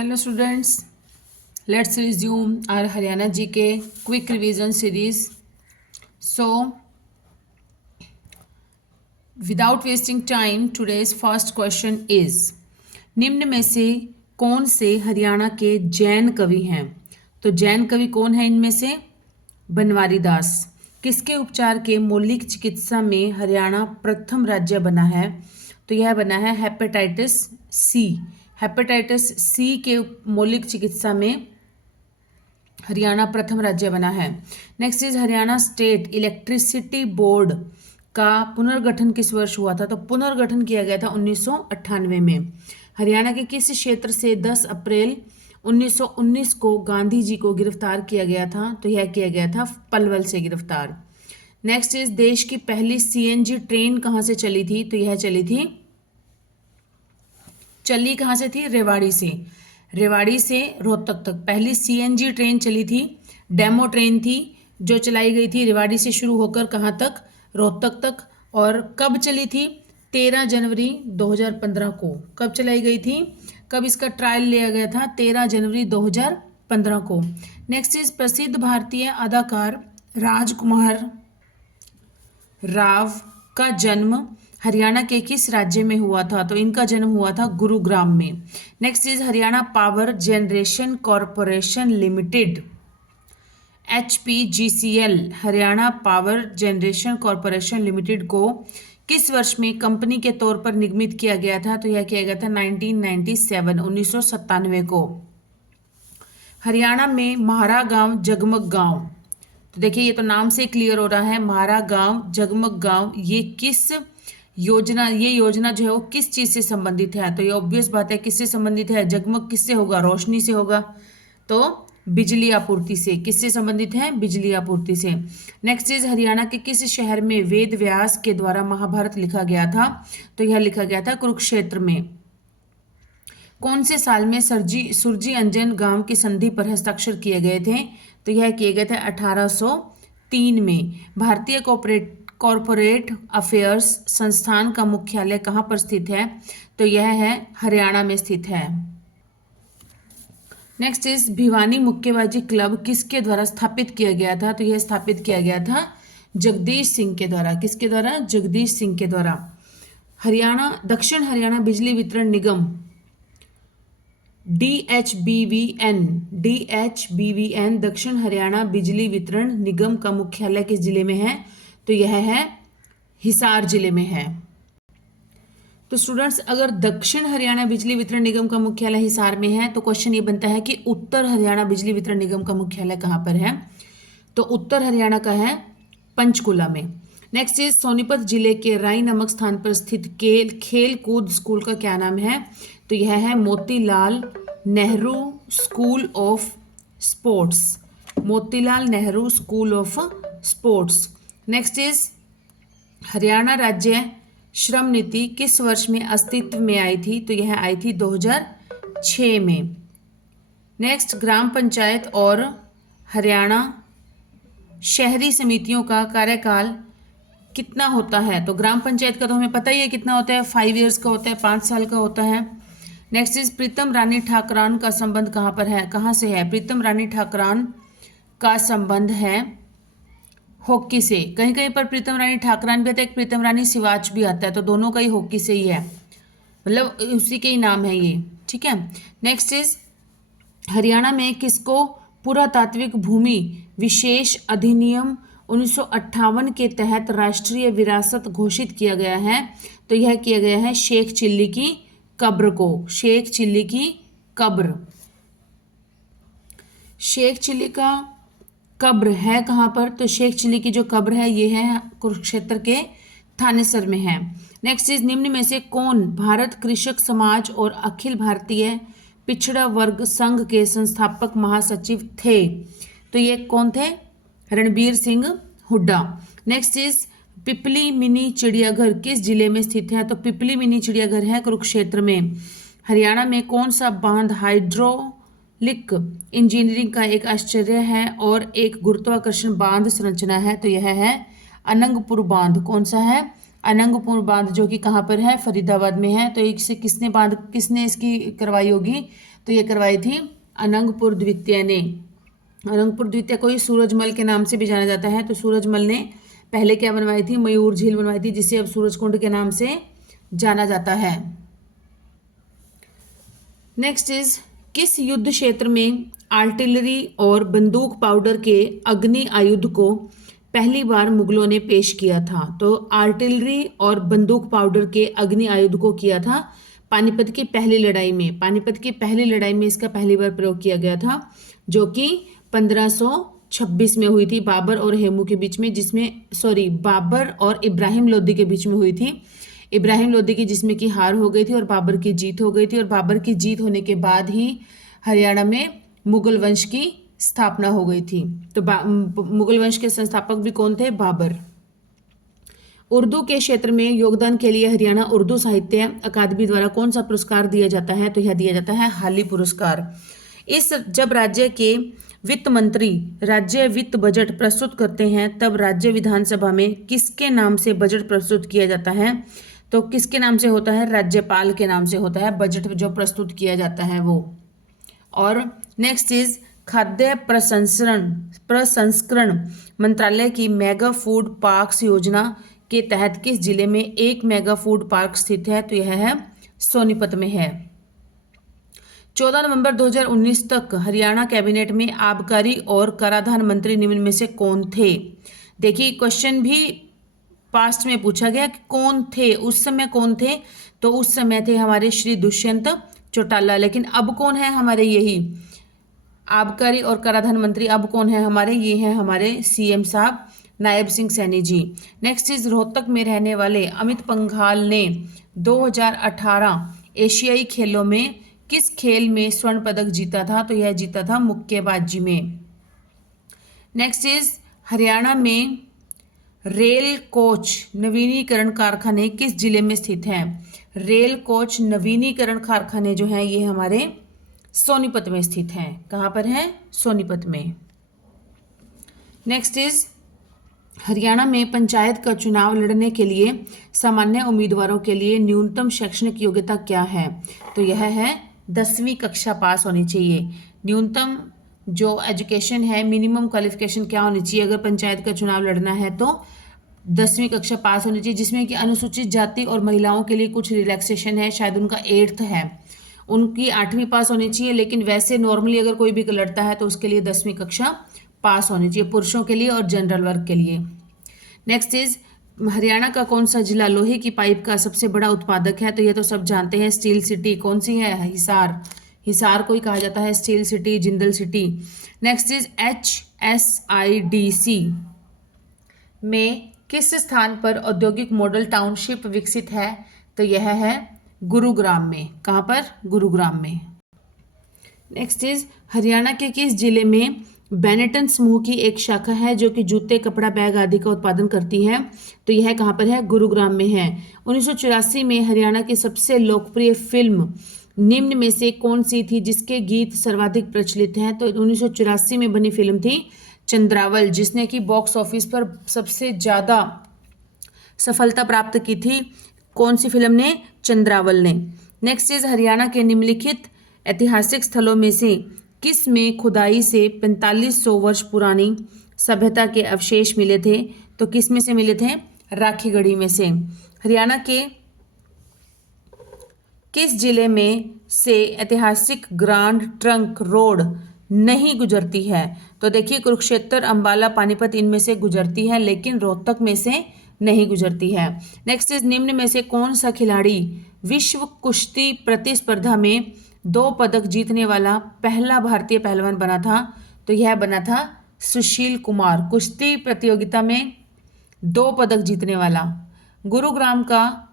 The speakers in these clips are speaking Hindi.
Hello students, let's resume our Haryana GK quick revision series. So, without wasting time, today's first question is निम्न में से कौन से हरियाणा के जैन कवि हैं? तो जैन कवि कौन है इनमें से? बनवारी दास। किसके उपचार के मौलिक चिकित्सा में हरियाणा प्रथम राज्य बना है? तो यह बना है हेपेटाइटिस सी। हेपेटाइटिस सी के मौलिक चिकित्सा में हरियाणा प्रथम राज्य बना है। Next is Haryana state electricity board का पुनर्गठन किस वर्ष हुआ था? तो पुनर्गठन किया गया था 1998 में। हरियाणा के किस क्षेत्र से 10 अप्रैल 1919 को गांधी जी को गिरफ्तार किया गया था? तो यह किया गया था पलवल से गिरफ्तार। नेक्स्ट इज देश की पहली सीएनजी ट्रेन कहाँ से चली थी? तो यह चली कहाँ से थी? रेवाड़ी से। रेवाड़ी से रोहतक तक पहली सीएनजी ट्रेन चली थी। डेमो ट्रेन थी जो चलाई गई थी रेवाड़ी से शुरू होकर कहाँ तक? रोहतक तक। और कब चली थी? 13 जनवरी 2015 को। कब चलाई गई थी? कब इसका ट्रायल लिया गया था? 13 जनवरी 2015 को। नेक्स्ट इज प्रसिद्ध भारतीय अदाकार राजकुमार राव का जन्म हरियाणा के किस राज्य में हुआ था? तो इनका जन्म हुआ था गुरुग्राम में। Next is Haryana power generation corporation limited HPGCL Haryana power generation corporation limited को किस वर्ष में कंपनी के तौर पर निगमित किया गया था? तो यह किया गया था 1997 को। हरियाणा में म्हारा गांव जगमग गांव, तो देखिए ये तो नाम से क्लियर हो रहा है, म्हारा गांव जगमग गांव, ये किस योजना, ये योजना जो है वो किस चीज से संबंधित है? तो ये ऑब्वियस बात है किससे संबंधित है? जगमग किससे होगा? रोशनी से होगा। तो बिजली आपूर्ति से। किससे संबंधित है? बिजली आपूर्ति से। नेक्स्ट इज हरियाणा के किस शहर में वेद व्यास के द्वारा महाभारत लिखा गया था? तो यह लिखा गया था कुरुक्षेत्र में। कौन से साल में सुरजी अंजन गांव की संधि पर हस्ताक्षर किए गए थे? तो यह किए गए थे 1803 में। भारतीय कॉरपोरेट अफेयर्स संस्थान का मुख्यालय कहाँ पर स्थित है? तो यह है हरियाणा में स्थित है। नेक्स्ट इज भिवानी मुक्केबाजी क्लब किसके द्वारा स्थापित किया गया था? तो यह स्थापित किया गया था जगदीश सिंह के द्वारा। किसके द्वारा? जगदीश सिंह के द्वारा। हरियाणा दक्षिण हरियाणा बिजली वितरण निगम DHBVN दक्षिण हरियाणा बिजली वितरण निगम का मुख्यालय किस जिले में है? तो यह है हिसार जिले में है। तो स्टूडेंट्स अगर दक्षिण हरियाणा बिजली वितरण निगम का मुख्यालय हिसार में है तो क्वेश्चन ये बनता है कि उत्तर हरियाणा बिजली वितरण निगम का मुख्यालय कहाँ पर है? तो उत्तर हरियाणा का है पंचकुला में। नेक्स्ट इज सोनीपत जिले के राई नामक स्थान पर स्थित खेल कूद स्कूल का क्या नाम है? तो यह है Motilal Nehru school of sports. Motilal Nehru school of sports. Next is Haryana राज्य श्रम नीति किस वर्ष में अस्तित्व में आई थी? तो यह आई थी 2006 में। नेक्स्ट ग्राम पंचायत और हरियाणा शहरी समितियों का कार्यकाल कितना होता है? तो ग्राम पंचायत का तो हमें पता ही है कितना होता है, 5 ईयर्स का होता है, 5 साल का होता है। नेक्स्ट इज प्रीतम रानी ठाकरान का संबंध कहाँ पर है? कहाँ से है? प्रीतम रानी ठाकरान का संबंध है हॉकी से। कहीं कहीं पर प्रीतम रानी ठाकरान भी आता है, एक प्रीतम रानी सिवाच भी आता है, तो दोनों का ही हॉकी से ही है, मतलब उसी के ही नाम है ये। ठीक है। नेक्स्ट इज हरियाणा में किसको पुरातात्विक भूमि विशेष अधिनियम 1958 के तहत राष्ट्रीय विरासत घोषित किया गया है? तो यह किया गया है शेख चिल्ली की कब्र को। शेख चिल्ली की कब्र। शेख चिल्ली का कब्र है कहाँ पर? तो शेख चिल्ली की जो कब्र है ये है कुरुक्षेत्र के थानेसर में है। नेक्स्ट इज निम्न में से कौन भारत कृषक समाज और अखिल भारतीय पिछड़ा वर्ग संघ के संस्थापक महासचिव थे? तो ये कौन थे? Ranbir Singh Hooda. Next is Pipli mini चिड़ियाघर किस जिले में स्थित है? तो पिपली मिनी चिड़ियाघर है कुरुक्षेत्र में। हरियाणा में कौन सा बांध हाइड्रोलिक इंजीनियरिंग का एक आश्चर्य है और एक गुरुत्वाकर्षण बांध संरचना है? तो यह है अनंगपुर बांध। कौन सा है? अनंगपुर बांध जो कि कहाँ पर है, फरीदाबाद में है। तो इसे किसने इसकी करवाई होगी, तो ये करवाई थी अनंगपुर द्वितीय ने। अनंगपुर द्वितीय को ही सूरजमल के नाम से भी जाना जाता है। तो सूरजमल ने पहले क्या बनवाई थी, मयूर झील बनवाई थी, जिसे अब सूरजकुंड के नाम से जाना जाता है। नेक्स्ट इज, किस युद्ध क्षेत्र में आर्टिलरी और बंदूक पाउडर के अग्नि आयुध को पहली बार मुगलों ने पेश किया था। तो आर्टिलरी और बंदूक पाउडर के अग्नि आयुध को किया था पानीपत की पहली लड़ाई में। पानीपत की पहली लड़ाई में इसका पहली बार प्रयोग किया गया था, जो कि 1526 में हुई थी बाबर और हेमू के बीच में, बाबर और इब्राहिम लोदी के बीच में हुई थी। इब्राहिम लोदी की जिसमें कि हार हो गई थी और बाबर की जीत हो गई थी। और बाबर की जीत होने के बाद ही हरियाणा में मुगल वंश की स्थापना हो गई थी। तो मुगल वंश के संस्थापक भी कौन थे, बाबर। उर्दू के क्षेत्र में योगदान के लिए हरियाणा उर्दू साहित्य अकादमी द्वारा कौन सा पुरस्कार दिया जाता है, तो यह दिया जाता है हाली पुरस्कार। जब राज्य के वित्त मंत्री राज्य वित्त बजट प्रस्तुत करते हैं, तब राज्य विधानसभा में किसके नाम से बजट प्रस्तुत किया जाता है, तो किसके नाम से होता है, राज्यपाल के नाम से होता है बजट जो प्रस्तुत किया जाता है वो। और नेक्स्ट इज, खाद्य प्रसंस्करण मंत्रालय की मेगा फूड पार्क्स योजना के तहत किस जिले में एक मेगा फूड पार्क स्थित है, तो यह है सोनीपत में है। 14 नवंबर 2019 तक हरियाणा कैबिनेट में आबकारी और कराधान मंत्री निम्न में से कौन थे। देखिए क्वेश्चन भी पास्ट में पूछा गया कि कौन थे, उस समय कौन थे, तो उस समय थे हमारे श्री दुष्यंत चौटाला। लेकिन अब कौन है हमारे, यही आबकारी और कराधान मंत्री अब कौन है हमारे, ये हैं हमारे सीएम साहब नायब सिंह सैनी जी। नेक्स्ट इज, रोहतक में रहने वाले अमित पंघाल ने 2018 एशियाई खेलों में किस खेल में स्वर्ण पदक जीता था, तो यह जीता था मुक्केबाजी में। नेक्स्ट इज, हरियाणा में रेल कोच नवीनीकरण कारखाने किस जिले में स्थित हैं। रेल कोच नवीनीकरण कारखाने जो हैं ये हमारे सोनीपत में स्थित हैं। कहाँ पर हैं, सोनीपत में। नेक्स्ट इज, हरियाणा में पंचायत का चुनाव लड़ने के लिए सामान्य उम्मीदवारों के लिए न्यूनतम शैक्षणिक योग्यता क्या है, तो यह है 10वीं कक्षा पास होनी चाहिए। न्यूनतम जो एजुकेशन है, मिनिमम क्वालिफिकेशन क्या होनी चाहिए अगर पंचायत का चुनाव लड़ना है, तो 10वीं कक्षा पास होनी चाहिए। जिसमें कि अनुसूचित जाति और महिलाओं के लिए कुछ रिलैक्सेशन है, शायद उनका 8th है, उनकी 8वीं पास होनी चाहिए। लेकिन वैसे नॉर्मली अगर कोई भी लड़ता है तो उसके लिए 10वीं कक्षा पास होनी चाहिए, पुरुषों के लिए और जनरल वर्ग के लिए। नेक्स्ट इज, हरियाणा का कौन सा जिला लोहे की पाइप का सबसे बड़ा उत्पादक है, तो ये तो सब जानते हैं, स्टील सिटी। कौन सी है, हिसार। हिसार को ही कहा जाता है steel city, Jindal city. Next is, HSIDC में किस स्थान पर औद्योगिक मॉडल टाउनशिप विकसित है, तो यह है गुरुग्राम में। कहाँ पर, गुरुग्राम में। नेक्स्ट इज, हरियाणा के किस जिले में बेनेटन समूह की एक शाखा है जो कि जूते, कपड़ा, बैग आदि का उत्पादन करती है, तो यह कहाँ पर है, गुरुग्राम में है। 1984 में हरियाणा की सबसे लोकप्रिय फिल्म निम्न में से कौन सी थी जिसके गीत सर्वाधिक प्रचलित हैं, तो 1984 में बनी फिल्म थी चंद्रावल, जिसने कि बॉक्स ऑफिस पर सबसे ज़्यादा सफलता प्राप्त की थी। कौन सी फिल्म ने, चंद्रावल ने। नेक्स्ट इज, हरियाणा के निम्नलिखित ऐतिहासिक स्थलों में से किस में खुदाई से 4500 वर्ष पुरानी सभ्यता के अवशेष मिले थे, तो किस में से मिले थे, राखीगढ़ी में से। हरियाणा के किस जिले में से ऐतिहासिक ग्रांड ट्रंक रोड नहीं गुजरती है, तो देखिए कुरुक्षेत्र, अंबाला, पानीपत इनमें से गुजरती है, लेकिन रोहतक में से नहीं गुजरती है। नेक्स्ट इज, निम्न में से कौन सा खिलाड़ी विश्व कुश्ती प्रतिस्पर्धा में 2 पदक जीतने वाला पहला भारतीय पहलवान बना था, तो यह बना था सुशील कुमार। कुश्ती प्रतियोगिता में 2 पदक जीतने वाला। गुरुग्राम का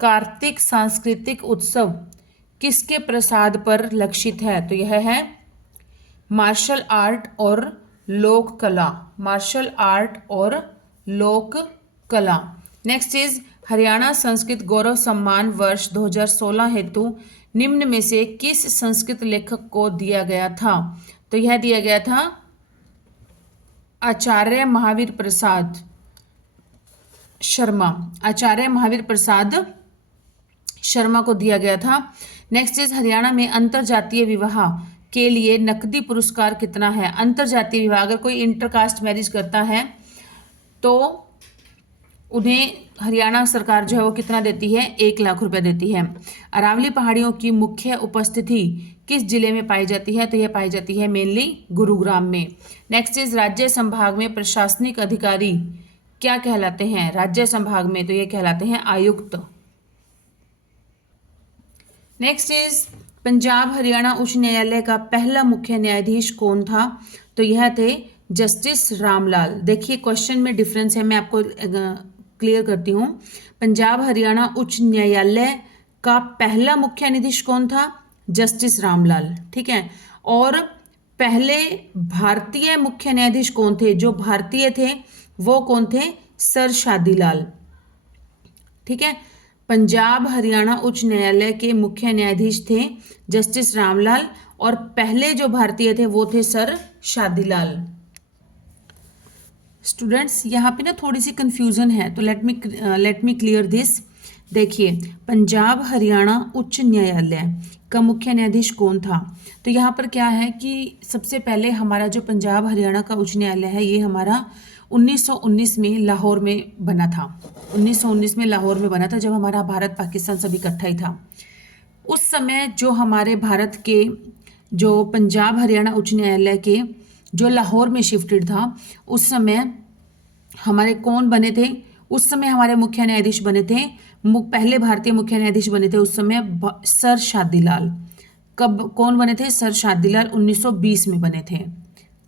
कार्तिक सांस्कृतिक उत्सव किसके प्रसाद पर लक्षित है, तो यह है मार्शल आर्ट और लोक कला। मार्शल आर्ट और लोक कला। नेक्स्ट इज, हरियाणा संस्कृत गौरव सम्मान वर्ष 2016 हेतु निम्न में से किस संस्कृत लेखक को दिया गया था, तो यह दिया गया था आचार्य महावीर प्रसाद। शर्मा, आचार्य महावीर प्रसाद शर्मा को दिया गया था। नेक्स्ट इज हरियाणा में अंतरजातीय विवाह के लिए नकदी पुरस्कार कितना है? अंतरजातीय विवाह, अगर कोई इंटरकास्ट मैरिज करता है तो उन्हें हरियाणा सरकार जो है वो कितना देती है? 1 लाख रुपए देती है। अरावली पहाड़ियों की मुख्य उपस्थिति किस जिले में पाई जाती है? तो यह पाई जाती है मेनली गुरुग्राम में। नेक्स्ट इज राज्य संभाग में प्रशासनिक अधिकारी क्या कहलाते हैं? राज्य संभाग में तो ये कहलाते हैं आयुक्त। नेक्स्ट इज पंजाब हरियाणा उच्च न्यायालय का पहला मुख्य न्यायाधीश कौन था? तो यह थे जस्टिस रामलाल। देखिए क्वेश्चन में डिफरेंस है, मैं आपको क्लियर करती हूँ। पंजाब हरियाणा उच्च न्यायालय का पहला मुख्य न्यायाधीश कौन था? जस्टिस रामलाल, ठीक है। और पहले भारतीय मुख्य न्यायाधीश कौन थे? जो भारतीय थे वो कौन थे? सर शादीलाल, ठीक है। पंजाब हरियाणा उच्च न्यायालय के मुख्य न्यायाधीश थे जस्टिस रामलाल और पहले जो भारतीय थे वो थे सर शादीलाल। स्टूडेंट्स यहाँ पे ना थोड़ी सी कंफ्यूजन है, तो लेट मी क्लियर दिस। देखिए पंजाब हरियाणा उच्च न्यायालय का मुख्य न्यायाधीश कौन था? तो यहाँ पर क्या है कि सबसे पहले हमारा जो पंजाब हरियाणा का उच्च न्यायालय है ये हमारा 1919 में लाहौर में बना था। 1919 में लाहौर में बना था, जब हमारा भारत पाकिस्तान सब इकट्ठा ही था। उस समय जो हमारे भारत के जो पंजाब हरियाणा उच्च न्यायालय के जो लाहौर में शिफ्टेड था, उस समय हमारे कौन बने थे? उस समय हमारे मुख्य न्यायाधीश बने थे, पहले भारतीय मुख्य न्यायाधीश बने थे उस समय सर शादीलाल। कब कौन बने थे? सर शादीलाल 1920 में बने थे।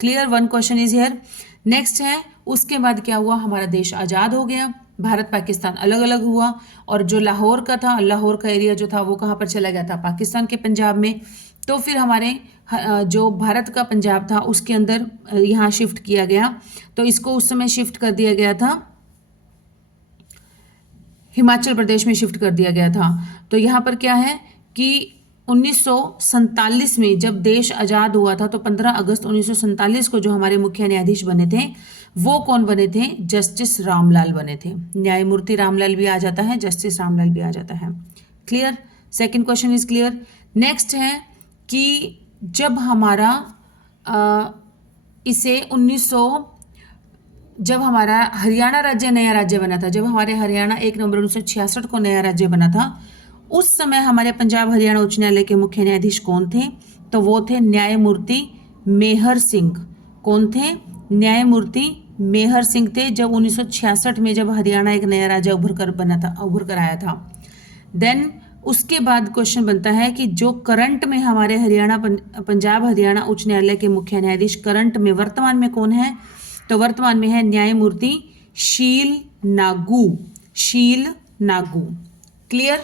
Clear, one question is here. Next है उसके बाद क्या हुआ? हमारा देश आज़ाद हो गया, भारत पाकिस्तान अलग अलग हुआ और जो लाहौर का था, लाहौर का एरिया जो था वो कहाँ पर चला गया था? पाकिस्तान के पंजाब में। तो फिर हमारे जो भारत का पंजाब था उसके अंदर यहाँ शिफ्ट किया गया, तो इसको उस समय शिफ्ट कर दिया गया था, हिमाचल प्रदेश में शिफ्ट कर दिया गया था। तो यहाँ पर क्या है कि 1947 में जब देश आज़ाद हुआ था तो 15 अगस्त 1947 को जो हमारे मुख्य न्यायाधीश बने थे वो कौन बने थे? जस्टिस रामलाल बने थे। न्यायमूर्ति रामलाल भी आ जाता है, जस्टिस रामलाल भी आ जाता है। Clear, second question is clear. Next है कि जब हमारा जब हमारा हरियाणा राज्य नया राज्य बना था, जब हमारे हरियाणा 1 नवंबर 1966 को नया राज्य बना था, उस समय हमारे पंजाब हरियाणा उच्च न्यायालय के मुख्य न्यायाधीश कौन थे? तो वो थे न्यायमूर्ति मेहर सिंह। कौन थे? न्यायमूर्ति मेहर सिंह थे, जब 1966 में जब हरियाणा एक नया राज्य उभर कर आया था। देन उसके बाद क्वेश्चन बनता है कि जो करंट में हमारे पंजाब हरियाणा उच्च न्यायालय के मुख्य न्यायाधीश करंट में वर्तमान में कौन है? तो वर्तमान में है न्यायमूर्ति शील Nagu. Clear.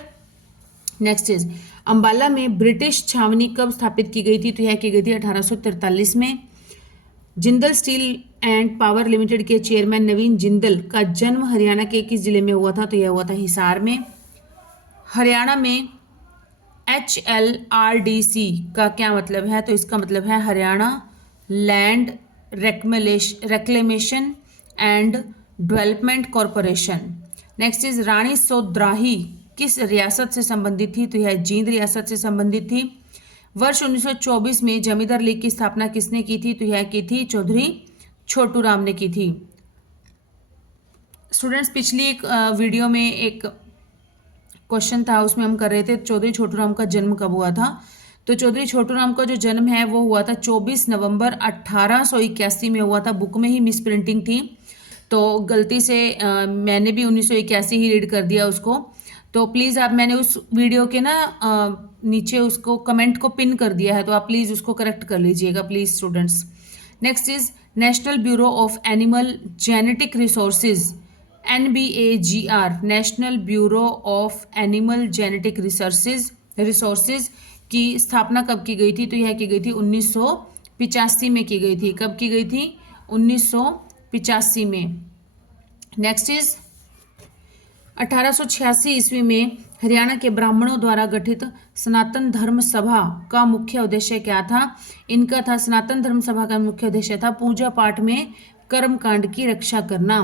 Next is Ambala में ब्रिटिश छावनी कब स्थापित की गई थी? तो यह की गई थी 1843 में। Jindal steel and power limited के चेयरमैन नवीन जिंदल का जन्म हरियाणा के किस जिले में हुआ था? तो यह हुआ था हिसार में। हरियाणा में HLRDC का क्या मतलब है? तो इसका मतलब है Haryana land reclamation and development corporation. Next is रानी सोद्राही किस रियासत से संबंधित थी? तो यह जींद रियासत से संबंधित थी। वर्ष 1924 में जमींदार लीग की स्थापना किसने की थी? तो यह की थी चौधरी छोटू राम ने की थी। स्टूडेंट्स पिछली एक वीडियो में एक क्वेश्चन था, उसमें हम कर रहे थे चौधरी छोटू राम का जन्म कब हुआ था। तो चौधरी छोटू राम का जो जन्म है वो हुआ था 24 नवंबर 1881 में हुआ था। बुक में ही मिस प्रिंटिंग थी, तो गलती से मैंने भी 1981 ही रीड कर दिया उसको। तो प्लीज़ आप, मैंने उस वीडियो के ना नीचे उसको कमेंट को पिन कर दिया है, तो आप प्लीज़ उसको करेक्ट कर लीजिएगा please students. Next is national bureau of animal genetic resources NBAGR, national bureau of animal genetic resources की स्थापना कब की गई थी? तो यह की गई थी 1985 में की गई थी। कब की गई थी? 1985 में। नेक्स्ट इज 1886 ईस्वी में हरियाणा के ब्राह्मणों द्वारा गठित सनातन धर्म सभा का मुख्य उद्देश्य क्या था? इनका था, सनातन धर्म सभा का मुख्य उद्देश्य था पूजा पाठ में कर्म कांड की रक्षा करना।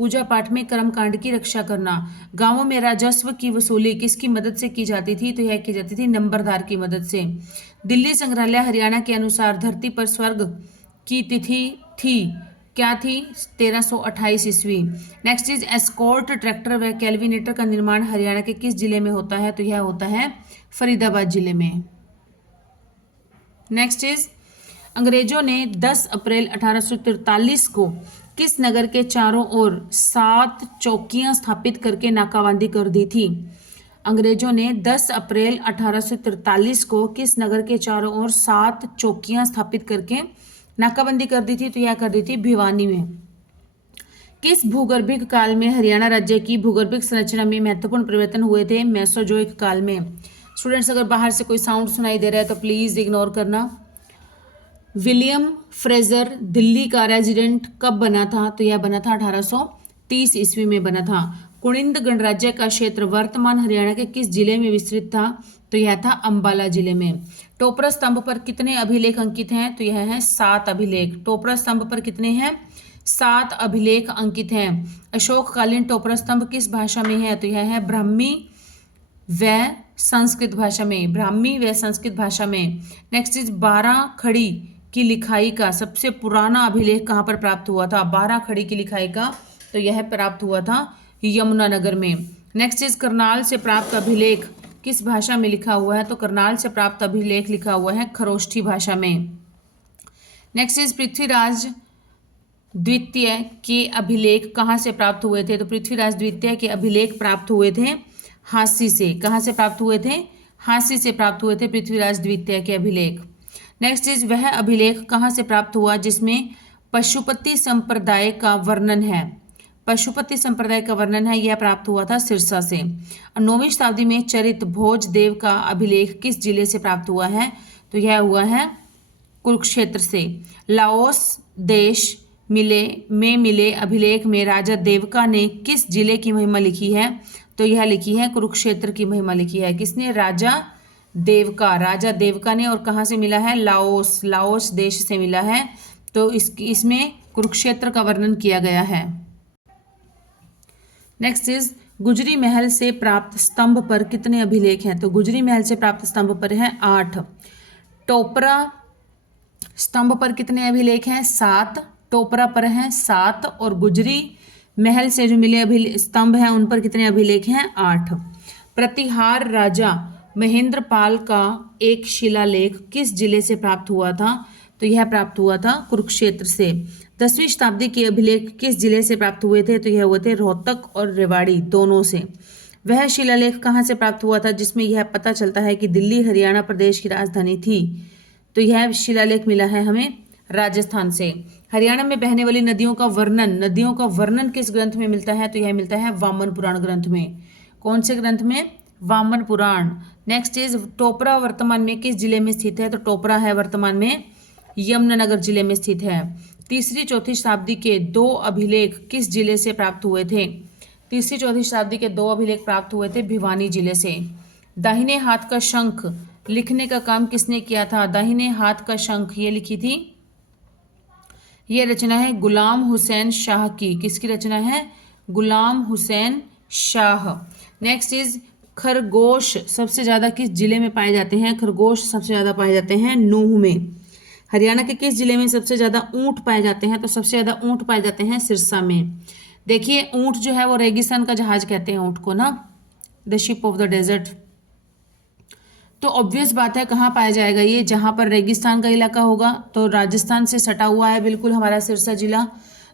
पूजा पाठ में कर्मकांड की रक्षा करना। गांवों में राजस्व की वसूली किसकी मदद से की जाती थी? तो यह की जाती थी नंबरदार की मदद से। दिल्ली संग्रहालय हरियाणा के अनुसार धरती पर स्वर्ग की तिथि थी, क्या थी? 1328 ईस्वी। नेक्स्ट इज एस्कॉर्ट ट्रैक्टर व कैलविनेटर का निर्माण हरियाणा के किस जिले में होता है? तो यह होता है फरीदाबाद जिले में। नेक्स्ट इज अंग्रेजों ने 10 अप्रैल 1843 को किस नगर के चारों ओर 7 चौकियां स्थापित करके नाकाबंदी कर दी थी? अंग्रेजों ने 10 अप्रैल 1843 को किस नगर के चारों ओर 7 चौकियां स्थापित करके नाकाबंदी कर दी थी? तो यह कर दी थी भिवानी में। किस भूगर्भिक काल में हरियाणा राज्य की भूगर्भिक संरचना में महत्वपूर्ण परिवर्तन हुए थे? मेसोजोइक काल में। स्टूडेंट्स, अगर बाहर से कोई साउंड सुनाई दे रहा है तो प्लीज इग्नोर करना। विलियम फ्रेजर दिल्ली का रेजिडेंट कब बना था? तो यह बना था 1830 ईस्वी में बना था। कुणिंद गणराज्य का क्षेत्र वर्तमान हरियाणा के किस जिले में विस्तृत था? तो यह था अंबाला जिले में। टोपरा स्तंभ पर कितने अभिलेख अंकित हैं? तो यह है 7 अभिलेख। टोपरा स्तंभ पर कितने हैं? 7 अभिलेख अंकित हैं। अशोककालीन टोपरा स्तंभ किस भाषा में है? तो यह है ब्राह्मी व संस्कृत भाषा में। ब्राह्मी व संस्कृत भाषा में। नेक्स्ट इज 12 खड़ी की लिखाई का सबसे पुराना अभिलेख कहाँ पर प्राप्त हुआ था? 12 खड़ी की लिखाई का तो यह प्राप्त हुआ था यमुनानगर में। नेक्स्ट इज करनाल से प्राप्त अभिलेख किस भाषा में लिखा हुआ है? तो करनाल से प्राप्त अभिलेख लिखा हुआ है खरोष्ठी भाषा में। नेक्स्ट इज पृथ्वीराज द्वितीय के अभिलेख कहाँ से प्राप्त हुए थे? तो पृथ्वीराज द्वितीय के अभिलेख प्राप्त हुए थे हांसी से। कहाँ से प्राप्त हुए थे? हांसी से प्राप्त हुए थे पृथ्वीराज द्वितीय के अभिलेख। नेक्स्ट इज वह अभिलेख कहाँ से प्राप्त हुआ जिसमें पशुपति संप्रदाय का वर्णन है? पशुपति संप्रदाय का वर्णन है, यह प्राप्त हुआ था सिरसा से। 9वीं शताब्दी में चरित भोज देव का अभिलेख किस जिले से प्राप्त हुआ है? तो यह हुआ है कुरुक्षेत्र से। लाओस देश मिले अभिलेख में राजा देवका ने किस जिले की महिमा लिखी है? तो यह लिखी है कुरुक्षेत्र की महिमा लिखी है। किसने? राजा देवका ने। और कहाँ से मिला है? लाओस देश से मिला है। तो इसमें कुरुक्षेत्र का वर्णन किया गया है। नेक्स्ट इज गुजरी महल से प्राप्त स्तंभ पर कितने अभिलेख हैं? तो गुजरी महल से प्राप्त स्तंभ पर है 8। टोपरा स्तंभ पर कितने अभिलेख हैं? 7। टोपरा पर हैं 7 और गुजरी महल से जो मिले स्तंभ हैं उन पर कितने अभिलेख हैं? 8। प्रतिहार राजा महेंद्रपाल का एक शिलालेख किस जिले से प्राप्त हुआ था? तो यह प्राप्त हुआ था कुरुक्षेत्र से। 10वीं शताब्दी के अभिलेख किस जिले से प्राप्त हुए थे? तो यह हुए थे रोहतक और रेवाड़ी दोनों से। वह शिलालेख कहाँ से प्राप्त हुआ था जिसमें यह पता चलता है कि दिल्ली हरियाणा प्रदेश की राजधानी थी? तो यह शिलालेख मिला है हमें राजस्थान से। हरियाणा में बहने वाली नदियों का वर्णन किस ग्रंथ में मिलता है? तो यह मिलता है वामन पुराण ग्रंथ में। कौन से ग्रंथ में? वामन पुराण। नेक्स्ट इज टोपरा वर्तमान में किस जिले में स्थित है? तो टोपरा है वर्तमान में यमुनानगर जिले में स्थित है। 3री-4थी शताब्दी के 2 अभिलेख किस जिले से प्राप्त हुए थे? 3री-4थी शताब्दी के 2 अभिलेख प्राप्त हुए थे भिवानी जिले से। दाहिने हाथ का शंख लिखने का काम किसने किया था? दाहिने हाथ का शंख ये लिखी थी, ये रचना है गुलाम हुसैन शाह की। किसकी रचना है? गुलाम हुसैन शाह। नेक्स्ट इज खरगोश सबसे ज़्यादा किस जिले में पाए जाते हैं? खरगोश सबसे ज़्यादा पाए जाते हैं नूह में। हरियाणा के किस जिले में सबसे ज़्यादा ऊंट पाए जाते हैं? तो सबसे ज़्यादा ऊंट पाए जाते हैं सिरसा में। देखिए ऊंट जो है वो रेगिस्तान का जहाज कहते हैं ऊंट को ना, the ship of the desert. तो ऑब्वियस बात है कहाँ पाया जाएगा ये? जहाँ पर रेगिस्तान का इलाका होगा। तो राजस्थान से सटा हुआ है बिल्कुल हमारा सिरसा जिला।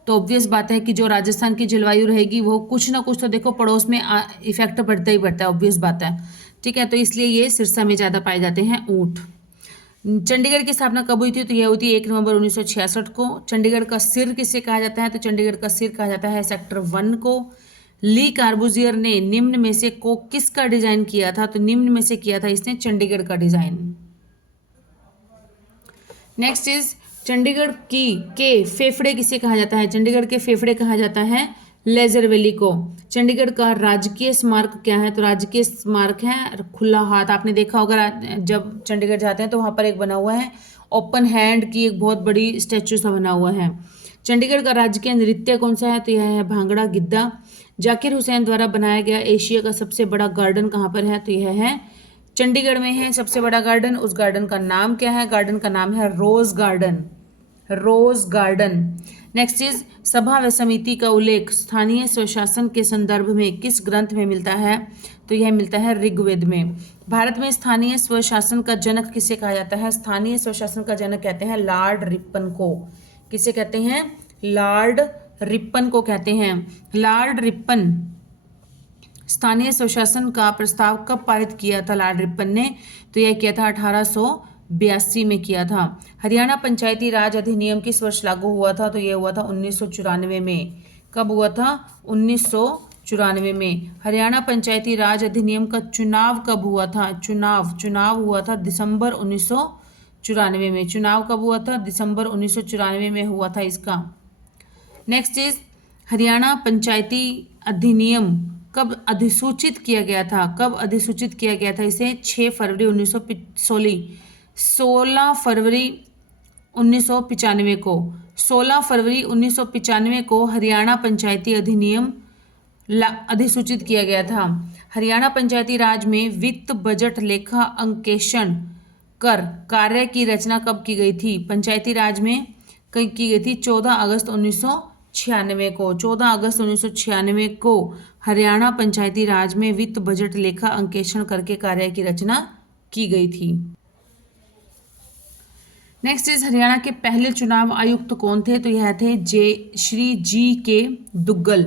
तो ऑब्वियस बात है कि जो राजस्थान की जलवायु रहेगी वो कुछ ना कुछ तो देखो पड़ोस में इफेक्ट पड़ता ही पड़ता है, ऑब्वियस बात है। ठीक है, तो इसलिए ये सिरसा में ज़्यादा पाए जाते हैं ऊँट। चंडीगढ़ की स्थापना कब हुई थी? तो यह हुई थी 1 नवंबर 1966 को। चंडीगढ़ का सिर किसे कहा जाता है? तो चंडीगढ़ का सिर कहा जाता है सेक्टर 1 को। ली कार्बूजियर ने निम्न में से को किसका डिजाइन किया था? तो निम्न में से किया था इसने चंडीगढ़ का डिजाइन। नेक्स्ट इज चंडीगढ़ के फेफड़े किसे कहा जाता है? चंडीगढ़ के फेफड़े कहा जाता है लेजर वैली को। चंडीगढ़ का राजकीय स्मारक क्या है? तो राजकीय स्मारक है खुला हाथ। आपने देखा होगा जब चंडीगढ़ जाते हैं तो वहाँ पर एक बना हुआ है ओपन हैंड की एक बहुत बड़ी स्टैचू सा बना हुआ है। चंडीगढ़ का राजकीय नृत्य कौन सा है? तो यह है भांगड़ा गिद्धा। जाकिर हुसैन द्वारा बनाया गया एशिया का सबसे बड़ा गार्डन कहाँ पर है? तो यह है चंडीगढ़ में है सबसे बड़ा गार्डन। उस गार्डन का नाम क्या है? गार्डन का नाम है rose garden. Rose garden. Next is सभा व समिति का उल्लेख स्थानीय स्वशासन के संदर्भ में किस ग्रंथ में मिलता है? तो यह मिलता है ऋग्वेद में। भारत में स्थानीय स्वशासन का जनक किसे कहा जाता है? स्थानीय स्वशासन का जनक कहते हैं लॉर्ड रिपन को। किसे कहते हैं? लॉर्ड रिपन को कहते हैं। लॉर्ड रिपन स्थानीय स्वशासन का प्रस्ताव कब पारित किया था लॉर्ड रिपन ने? तो यह किया था 1882 में किया था। हरियाणा पंचायती राज अधिनियम किस वर्ष लागू हुआ था? तो यह हुआ था 1994 में। कब हुआ था? 1994 में। हरियाणा पंचायती राज अधिनियम का चुनाव कब हुआ था? चुनाव हुआ था दिसंबर 1994 में। चुनाव कब हुआ था? दिसंबर 1994 में हुआ था इसका। नेक्स्ट इज हरियाणा पंचायती अधिनियम कब अधिसूचित किया गया था? कब अधिसूचित किया गया था इसे? 6 फरवरी 16 फरवरी 1995 को। 16 फरवरी 1995 को हरियाणा पंचायती अधिनियम अधिसूचित किया गया था। हरियाणा पंचायती राज में वित्त बजट लेखा अंकेक्षण कर कार्य की रचना कब की गई थी? पंचायती राज में की गई थी 14 अगस्त 1996 को। 14 अगस्त 1996 को हरियाणा पंचायती राज में वित्त बजट लेखा अंकेक्षण करके कार्य की रचना की गई थी। नेक्स्ट इज हरियाणा के पहले चुनाव आयुक्त कौन थे? तो यह थे श्री जी.के. दुग्गल।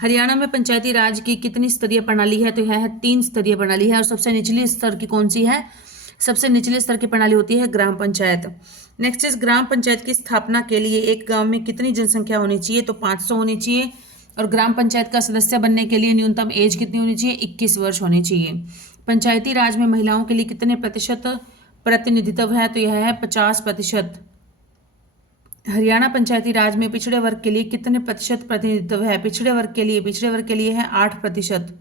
हरियाणा में पंचायती राज की कितनी स्तरीय प्रणाली है? तो यह है 3 स्तरीय प्रणाली है। और सबसे निचली स्तर की कौन सी है? सबसे निचले स्तर की प्रणाली होती है ग्राम पंचायत। नेक्स्ट इज ग्राम पंचायत की स्थापना के लिए एक गांव में कितनी जनसंख्या होनी चाहिए? तो 500 होनी चाहिए। और ग्राम पंचायत का सदस्य बनने के लिए न्यूनतम एज कितनी होनी चाहिए? 21 वर्ष होनी चाहिए। पंचायती राज में महिलाओं के लिए कितने प्रतिशत प्रतिनिधित्व है? तो यह है 50%। हरियाणा पंचायती राज में पिछड़े वर्ग के लिए कितने प्रतिशत प्रतिनिधित्व है? पिछड़े वर्ग के लिए है 8%।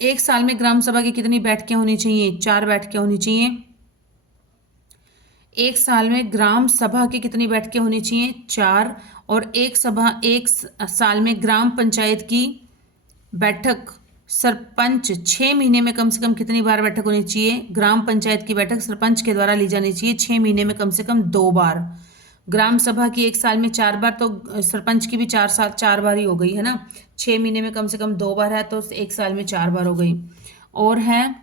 एक साल में ग्राम सभा की कितनी बैठकें होनी चाहिए? 4 बैठकें होनी चाहिए। एक साल में ग्राम सभा की कितनी बैठकें होनी चाहिए? 4। और एक साल में ग्राम पंचायत की बैठक सरपंच 6 महीने में कम से कम कितनी बार बैठक होनी चाहिए? ग्राम पंचायत की बैठक सरपंच के द्वारा ली जानी चाहिए 6 महीने में कम से कम 2 बार। ग्राम सभा की एक साल में 4 बार, तो सरपंच की भी 4 बार ही हो गई है ना। 6 महीने में कम से कम 2 बार है, तो एक साल में 4 बार हो गई। और है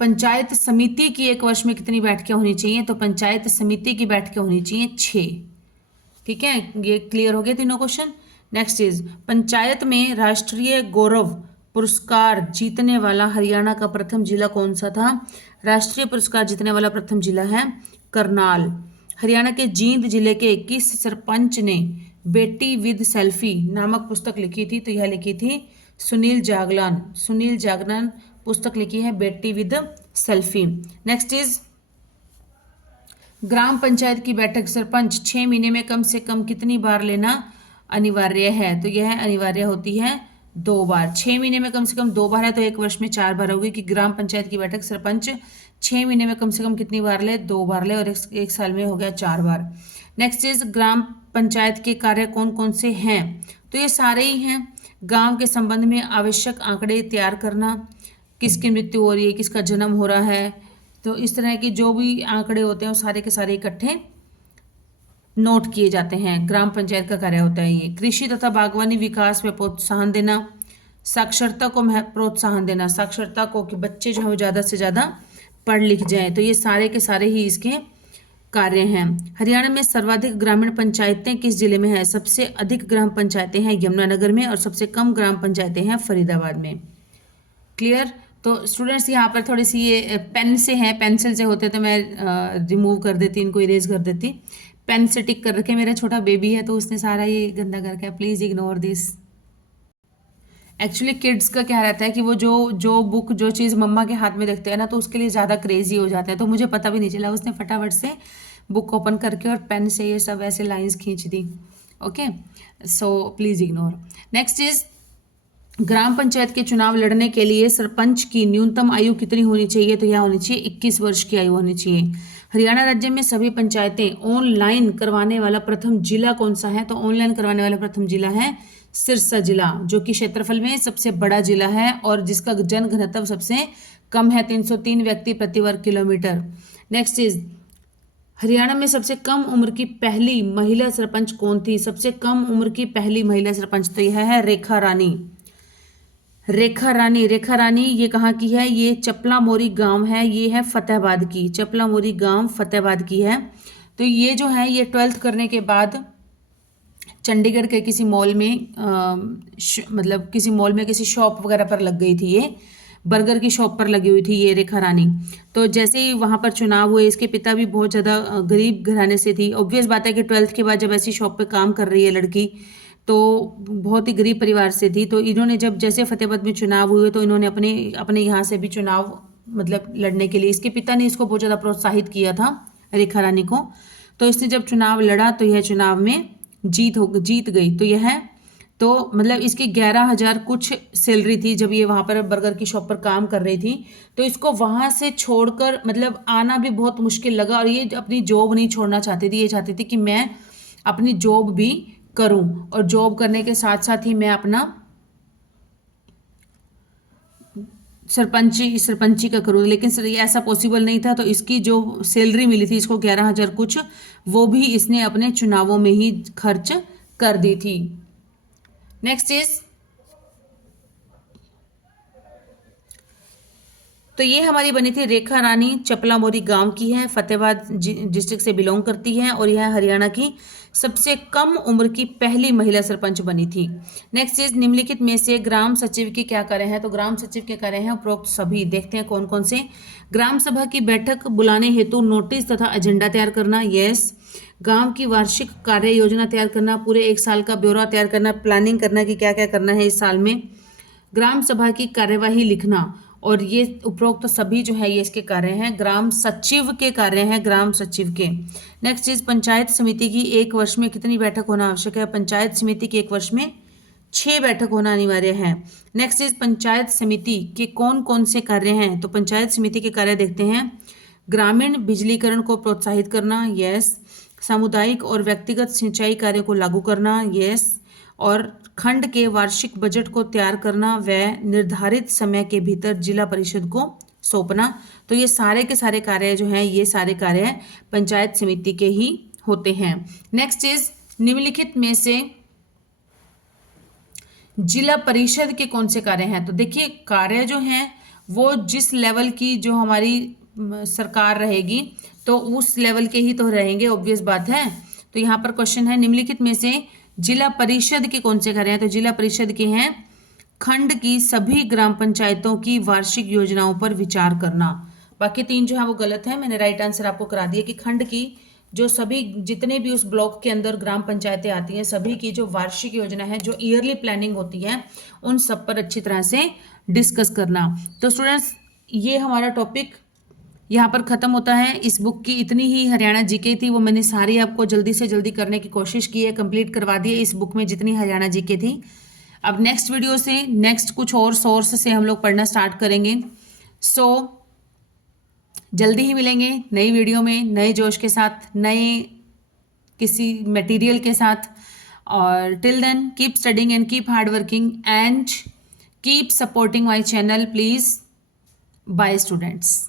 पंचायत समिति की एक वर्ष में कितनी बैठकें होनी चाहिए? तो पंचायत समिति की बैठकें होनी चाहिए 6। ठीक है, ये क्लियर हो गए तीनों क्वेश्चन। नेक्स्ट इज पंचायत में राष्ट्रीय गौरव पुरस्कार जीतने वाला हरियाणा का प्रथम जिला कौन सा था? राष्ट्रीय पुरस्कार जीतने वाला प्रथम जिला है करनाल। हरियाणा के जींद जिले के किस सरपंच ने बेटी विद सेल्फी नामक पुस्तक लिखी थी? तो यह लिखी थी सुनील जागलान पुस्तक लिखी है बेटी विद सेल्फी। नेक्स्ट इज ग्राम पंचायत की बैठक सरपंच 6 महीने में कम से कम कितनी बार लेना अनिवार्य है? तो यह अनिवार्य होती है 2 बार। 6 महीने में कम से कम 2 बार है, तो एक वर्ष में 4 बार होगी कि ग्राम पंचायत की बैठक सरपंच 6 महीने में कम से कम कितनी बार ले? 2 बार ले। और एक साल में हो गया 4 बार। नेक्स्ट इज ग्राम पंचायत के कार्य कौन कौन से हैं? तो ये सारे ही हैं। गांव के संबंध में आवश्यक आंकड़े तैयार करना, किसकी मृत्यु हो रही है, किसका जन्म हो रहा है, तो इस तरह के जो भी आंकड़े होते हैं वो सारे के सारे इकट्ठे नोट किए जाते हैं। ग्राम पंचायत का कार्य होता है ये। कृषि तथा बागवानी विकास में प्रोत्साहन देना, साक्षरता को प्रोत्साहन देना, साक्षरता को कि बच्चे जो है वो ज़्यादा से ज़्यादा पढ़ लिख जाएं, तो ये सारे के सारे ही इसके कार्य हैं। हरियाणा में सर्वाधिक ग्रामीण पंचायतें किस जिले में है? सबसे अधिक ग्राम पंचायतें हैं यमुनानगर में और सबसे कम ग्राम पंचायतें हैं फरीदाबाद में। क्लियर? तो स्टूडेंट्स यहाँ पर थोड़ी सी ये पेन से हैं, पेंसिल से होते तो मैं रिमूव कर देती, इनको इरेज कर देती। पेन से टिक कर रखे, मेरा छोटा बेबी है तो उसने सारा ये गंदा कर रखा है, please ignore this. Actually kids का क्या रहता है कि वो जो बुक जो चीज़ मम्मा के हाथ में देखते हैं ना, तो उसके लिए ज़्यादा क्रेजी हो जाता है। तो मुझे पता भी नहीं चला, उसने फटाफट से बुक ओपन करके और पेन से ये सब ऐसे लाइंस खींच दी। Okay, so please ignore. Next is ग्राम पंचायत के चुनाव लड़ने के लिए सरपंच की न्यूनतम आयु कितनी होनी चाहिए? तो यह होनी चाहिए 21 वर्ष की आयु होनी चाहिए। हरियाणा राज्य में सभी पंचायतें ऑनलाइन करवाने वाला प्रथम जिला कौन सा है? तो ऑनलाइन करवाने वाला प्रथम जिला है सिरसा जिला, जो कि क्षेत्रफल में सबसे बड़ा जिला है और जिसका जन घनत्व सबसे कम है, 303 व्यक्ति प्रति वर्ग किलोमीटर। नेक्स्ट इज हरियाणा में सबसे कम उम्र की पहली महिला सरपंच कौन थी? सबसे कम उम्र की पहली महिला सरपंच तो यह है रेखा रानी। रेखा रानी ये कहाँ की है? ये चपला मोरी गांव है, ये है फतेहाबाद की। चपला मोरी गांव फतेहाबाद की है। तो ये जो है ये 12th करने के बाद चंडीगढ़ के किसी मॉल में मतलब किसी मॉल में किसी शॉप वगैरह पर लग गई थी, ये बर्गर की शॉप पर लगी हुई थी ये रेखा रानी। तो जैसे ही वहाँ पर चुनाव हुए, इसके पिता भी बहुत ज़्यादा गरीब घराने से थी। ऑब्वियस बात है कि 12th के बाद जब ऐसी शॉप पे काम कर रही है लड़की, तो बहुत ही गरीब परिवार से थी। तो इन्होंने जब जैसे फतेहाबाद में चुनाव हुए तो इन्होंने अपने यहाँ से भी चुनाव मतलब लड़ने के लिए, इसके पिता ने इसको बहुत ज़्यादा प्रोत्साहित किया था रेखा रानी को। तो इसने जब चुनाव लड़ा तो यह चुनाव में जीत गई। तो यह तो मतलब इसकी 11,000 कुछ सैलरी थी जब ये वहाँ पर बर्गर की शॉप पर काम कर रही थी। तो इसको वहाँ से छोड़कर मतलब आना भी बहुत मुश्किल लगा और ये अपनी जॉब नहीं छोड़ना चाहती थी। ये चाहती थी कि मैं अपनी जॉब भी करूं और जॉब करने के साथ साथ ही मैं अपना सरपंची का करूँ, लेकिन सर ये ऐसा पॉसिबल नहीं था। तो इसकी जो सैलरी मिली थी इसको 11,000 कुछ, वो भी इसने अपने चुनावों में ही खर्च कर दी थी। नेक्स्ट इज तो ये हमारी बनी थी रेखा रानी, चपला मोरी गांव की है, फतेहाबाद डिस्ट्रिक्ट से बिलोंग करती है और यह हरियाणा की सबसे कम उम्र की पहली महिला सरपंच बनी थी। नेक्स्ट इज निम्नलिखित में से ग्राम सचिव के क्या कार्य हैं? तो ग्राम सचिव के कार्य हैं उपरोक्त सभी। देखते हैं कौन कौन से। ग्राम सभा की बैठक बुलाने हेतु नोटिस तथा एजेंडा तैयार करना, यस। गांव की वार्षिक कार्य योजना तैयार करना, पूरे 1 साल का ब्यौरा तैयार करना, प्लानिंग करना कि क्या क्या करना है इस साल में। ग्राम सभा की कार्यवाही लिखना, और ये उपरोक्त सभी जो है ये इसके कार्य हैं, ग्राम सचिव के कार्य हैं, ग्राम सचिव के। नेक्स्ट चीज पंचायत समिति की 1 वर्ष में कितनी बैठक होना आवश्यक है? पंचायत समिति की 1 वर्ष में 6 बैठक होना अनिवार्य है। नेक्स्ट इज पंचायत समिति के कौन कौन से कार्य हैं? तो पंचायत समिति के कार्य देखते हैं। ग्रामीण बिजलीकरण को प्रोत्साहित करना, यस। सामुदायिक और व्यक्तिगत सिंचाई कार्य को लागू करना, यस। और खंड के वार्षिक बजट को तैयार करना व निर्धारित समय के भीतर जिला परिषद को सौंपना। तो ये सारे के सारे कार्य जो हैं ये सारे कार्य पंचायत समिति के ही होते हैं। नेक्स्ट इज निम्नलिखित में से जिला परिषद के कौन से कार्य हैं? तो देखिए कार्य जो हैं वो जिस लेवल की जो हमारी सरकार रहेगी तो उस लेवल के ही तो रहेंगे, ऑब्वियस बात है। तो यहाँ पर क्वेश्चन है निम्नलिखित में से जिला परिषद के कौन से कार्य हैं? तो जिला परिषद के हैं खंड की सभी ग्राम पंचायतों की वार्षिक योजनाओं पर विचार करना। बाकी 3 जो है वो गलत है, मैंने राइट आंसर आपको करा दिया कि खंड की जो सभी जितने भी उस ब्लॉक के अंदर ग्राम पंचायतें आती हैं सभी की जो वार्षिक योजना है, जो ईयरली प्लानिंग होती है, उन सब पर अच्छी तरह से डिस्कस करना। तो स्टूडेंट्स ये हमारा टॉपिक यहाँ पर ख़त्म होता है। इस बुक की इतनी ही हरियाणा जीके थी, वो मैंने सारी आपको जल्दी से जल्दी करने की कोशिश की है, कंप्लीट करवा दी है इस बुक में जितनी हरियाणा जीके थी। अब नेक्स्ट वीडियो से नेक्स्ट कुछ और सोर्स से हम लोग पढ़ना स्टार्ट करेंगे। सो जल्दी ही मिलेंगे नई वीडियो में, नए जोश के साथ, नए किसी मटेरियल के साथ। और till then keep studying and keep hard working and keep supporting my channel please. Bye students.